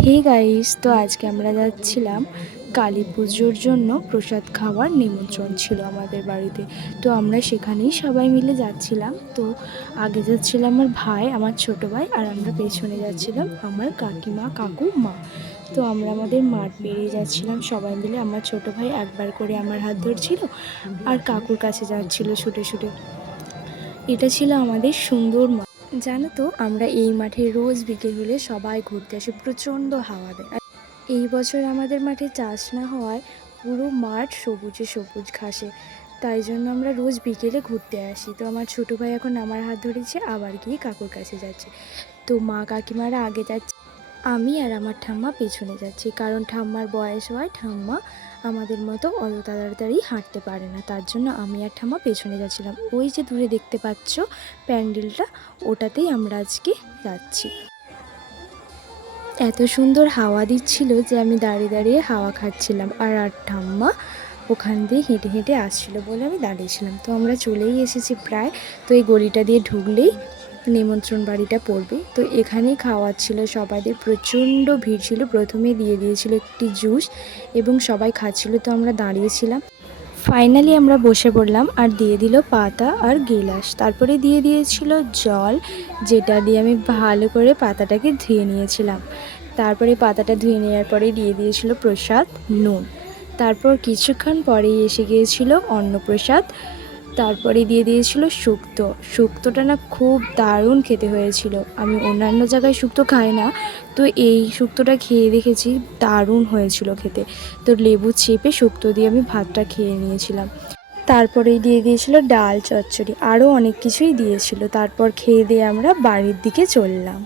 Hey guys, তো আজকে আমরা যাচ্ছিলাম কালী পুজোর জন্য প্রসাদ খাওয়ার নিমন্ত্রণ ছিল আমাদের বাড়িতে। তো আমরা সেখানেই সবাই মিলে যাচ্ছিলাম। তো আগে যাচ্ছিল আমার ভাই, আমার ছোট ভাই, আর আমরা পেছনে যাচ্ছিলাম আমার কাকিমা, কাকু, মা। তো আমরা আমাদের মাঠ পেরিয়ে যাচ্ছিলাম সবাই মিলে। আমার ছোট ভাই একবার করে আমার হাত ধরছিল আর কাকুর কাছে যাচ্ছিল ছুটে ছুটে। এটা ছিল আমাদের সুন্দর মাঠ। জানো তো, আমরা এই মাঠে রোজ বিকেল হলে সবাই ঘুরতে আসি, প্রচণ্ড হাওয়া দেয়। আর এই বছর আমাদের মাঠে চাষ না হওয়ায় পুরো মাঠ সবুজে সবুজ ঘাসে, তাই জন্য আমরা রোজ বিকেলে ঘুরতে আসি। তো আমার ছোটো ভাই এখন আমার হাত ধরেছে, আবার গিয়ে কাকুর কাছে যাচ্ছে। তো মা কাকিমারা আগে যাচ্ছে, আমি আর আমার ঠাম্মা পেছনে যাচ্ছি, কারণ ঠাম্মার বয়স হয়, ঠাম্মা আমাদের মতো অত তাড়াতাড়ি হাঁটতে পারে না, তার জন্য আমি আর ঠাম্মা পেছনে যাচ্ছিলাম। ওই যে দূরে দেখতে পাচ্ছ প্যান্ডেলটা, ওটাতেই আমরা আজকে যাচ্ছি। এত সুন্দর হাওয়া দিচ্ছিল যে আমি দাঁড়িয়ে দাঁড়িয়ে হাওয়া খাচ্ছিলাম, আর ঠাম্মা ওখান দিয়ে হেঁটে হেঁটে আসছিল বলে আমি দাঁড়িয়েছিলাম। তো আমরা চলেই এসেছি প্রায়। তো এই গলিটা দিয়ে ঢুকলেই নিমন্ত্রণ বাড়িটা পড়বে। তো এখানেই খাওয়াচ্ছিল সবাইদের, প্রচণ্ড ভিড় ছিল। প্রথমে দিয়ে দিয়েছিল একটি জুস এবং সবাই খাচ্ছিল, তো আমরা দাঁড়িয়েছিলাম। ফাইনালি আমরা বসে পড়লাম আর দিয়ে দিল পাতা আর গিলাস, তারপরে দিয়ে দিয়েছিল জল, যেটা দিয়ে আমি ভালো করে পাতাটাকে ধুয়ে নিয়েছিলাম। তারপরে পাতাটা ধুয়ে নেওয়ার পরে দিয়ে দিয়েছিল প্রসাদ, নুন। তারপর কিছুক্ষণ পরেই এসে গিয়েছিল অন্নপ্রসাদ। তারপরে দিয়ে দিয়েছিল শুক্তো। শুক্তোটা না খুব দারুণ খেতে হয়েছিল। আমি অন্যান্য জায়গায় শুক্তো খাই না, তো এই শুক্তোটা খেয়ে দেখেছি, দারুণ হয়েছিল খেতে। তো লেবু চেপে শুক্তো দিয়ে আমি ভাতটা খেয়ে নিয়েছিলাম। তারপরেই দিয়ে দিয়েছিল ডাল চচ্চড়ি, আরও অনেক কিছুই দিয়েছিল। তারপর খেয়ে দিয়ে আমরা বাড়ির দিকে চললাম।